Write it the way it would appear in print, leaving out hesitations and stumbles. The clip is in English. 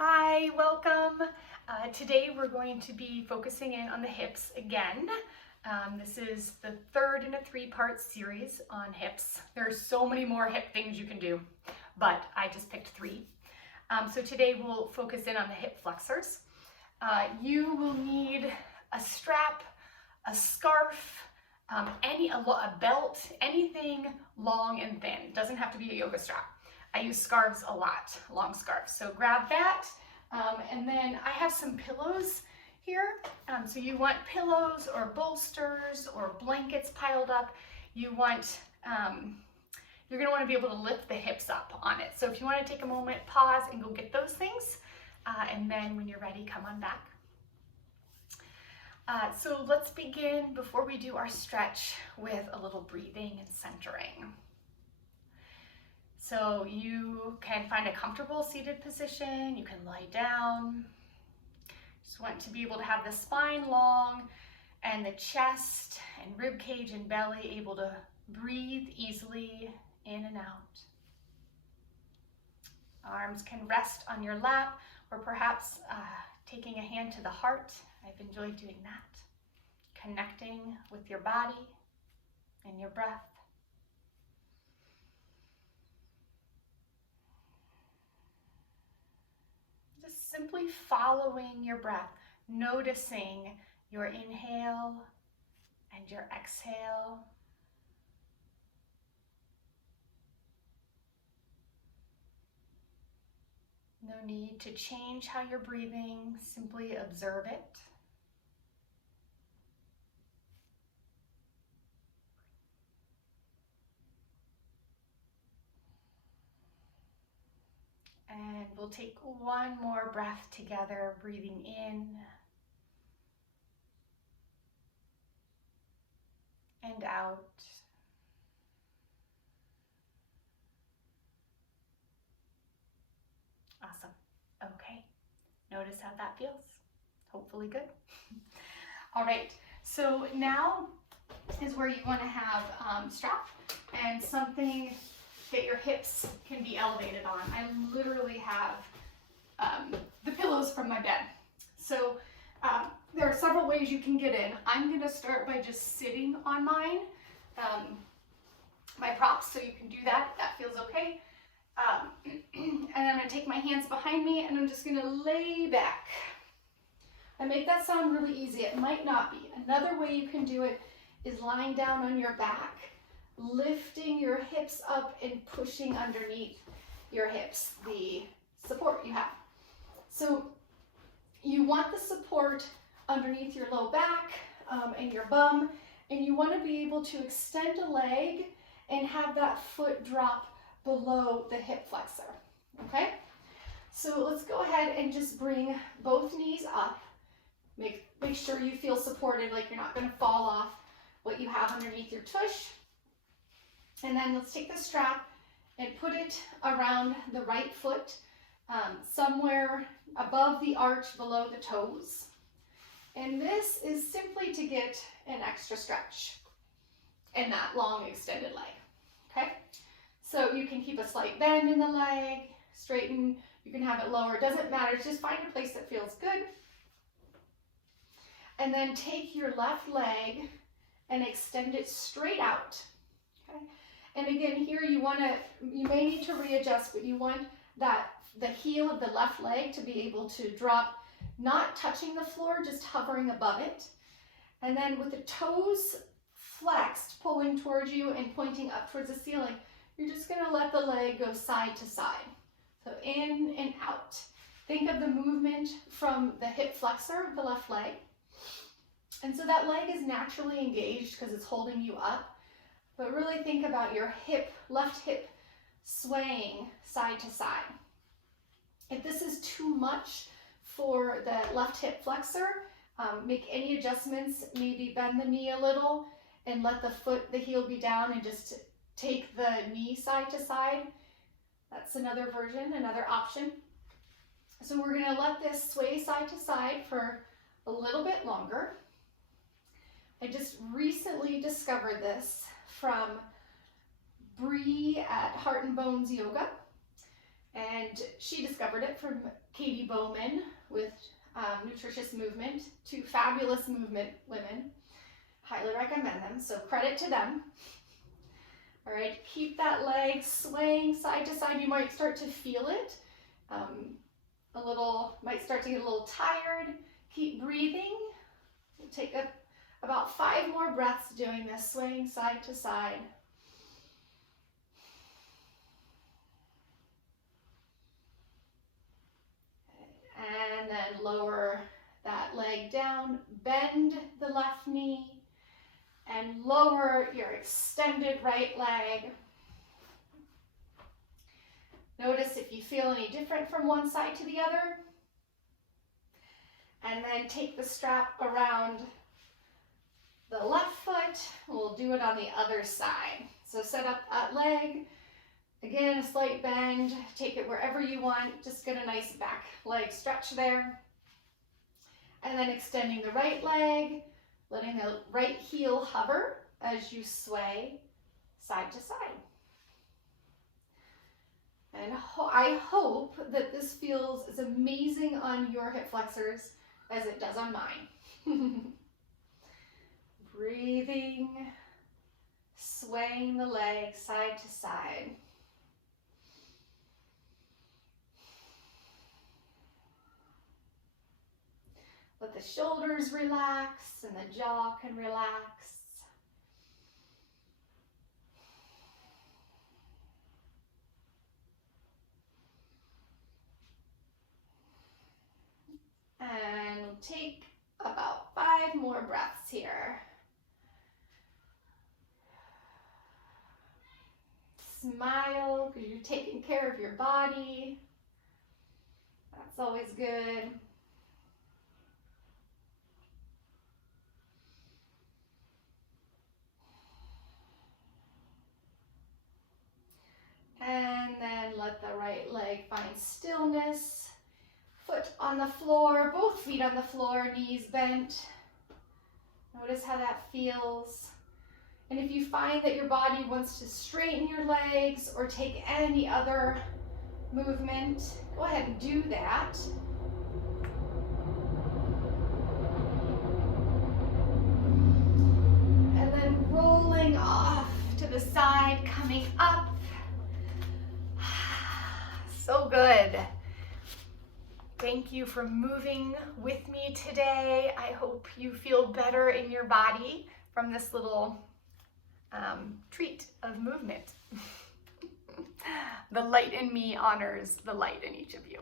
Hi, welcome. Today we're going to be focusing in on the hips again. This is the third in a three-part series on hips. There are so many more hip things you can do, but I just picked three. So today we'll focus in on the hip flexors. You will need a strap, a scarf, a belt, anything long and thin. It doesn't have to be a yoga strap. I use scarves a lot, long scarves. So grab that. And then I have some pillows here. So you want pillows or bolsters or blankets piled up. You're gonna wanna be able to lift the hips up on it. So if you wanna take a moment, pause and go get those things. And then when you're ready, come on back. So let's begin before we do our stretch with a little breathing and centering. So you can find a comfortable seated position, you can lie down. Just want to be able to have the spine long and the chest and rib cage and belly able to breathe easily in and out. Arms can rest on your lap or perhaps taking a hand to the heart. I've enjoyed doing that. Connecting with your body and your breath. Just simply following your breath, noticing your inhale and your exhale. No need to change how you're breathing, simply observe it. And we'll take one more breath together, breathing in and out. Awesome. Okay. Notice how that feels. Hopefully good. All right. So now is where you want to have strap and something that your hips can be elevated on. I literally have the pillows from my bed. So there are several ways you can get in. I'm gonna start by just sitting on mine, my props, so you can do that if that feels okay. And I'm gonna take my hands behind me and I'm just gonna lay back. I make that sound really easy. It might not be. Another way you can do it is lying down on your back, lifting your hips up and pushing underneath your hips, the support you have. So you want the support underneath your low back and your bum, and you want to be able to extend a leg and have that foot drop below the hip flexor, okay? So let's go ahead and just bring both knees up. Make sure you feel supported, like you're not going to fall off what you have underneath your tush. And then let's take the strap and put it around the right foot, somewhere above the arch below the toes. And this is simply to get an extra stretch in that long extended leg, okay? So you can keep a slight bend in the leg, straighten, you can have it lower, it doesn't matter, just find a place that feels good. And then take your left leg and extend it straight out, okay? And again, here you may need to readjust, but you want the heel of the left leg to be able to drop, not touching the floor, just hovering above it. And then with the toes flexed, pulling towards you and pointing up towards the ceiling, you're just gonna let the leg go side to side. So in and out. Think of the movement from the hip flexor of the left leg. And so that leg is naturally engaged because it's holding you up. But really think about your left hip swaying side to side. If this is too much for the left hip flexor, make any adjustments, maybe bend the knee a little and let the heel be down and just take the knee side to side. That's another version, another option. So we're gonna let this sway side to side for a little bit longer. I just recently discovered this from Brea at Heart and Bones Yoga. And she discovered it from Katie Bowman with Nutritious Movement, two fabulous movement women. Highly recommend them, so credit to them. All right, keep that leg swaying side to side. You might start to feel it. Might start to get a little tired. Keep breathing. We'll take about 5 more breaths doing this, swaying side to side. And then lower that leg down, bend the left knee, and lower your extended right leg. Notice if you feel any different from one side to the other. And then take the strap around the left foot. We'll do it on the other side. So set up that leg. Again, a slight bend. Take it wherever you want. Just get a nice back leg stretch there. And then extending the right leg, letting the right heel hover as you sway side to side. And I hope that this feels as amazing on your hip flexors as it does on mine. Breathing, swaying the leg side to side. Let the shoulders relax and the jaw can relax. And we'll take about 5 more breaths here. Smile because you're taking care of your body. That's always good. And then let the right leg find stillness. Foot on the floor, both feet on the floor, knees bent. Notice how that feels. And if you find that your body wants to straighten your legs or take any other movement, go ahead and do that. And then rolling off to the side, coming up. So good. Thank you for moving with me today. I hope you feel better in your body from this little treat of movement. The light in me honors the light in each of you.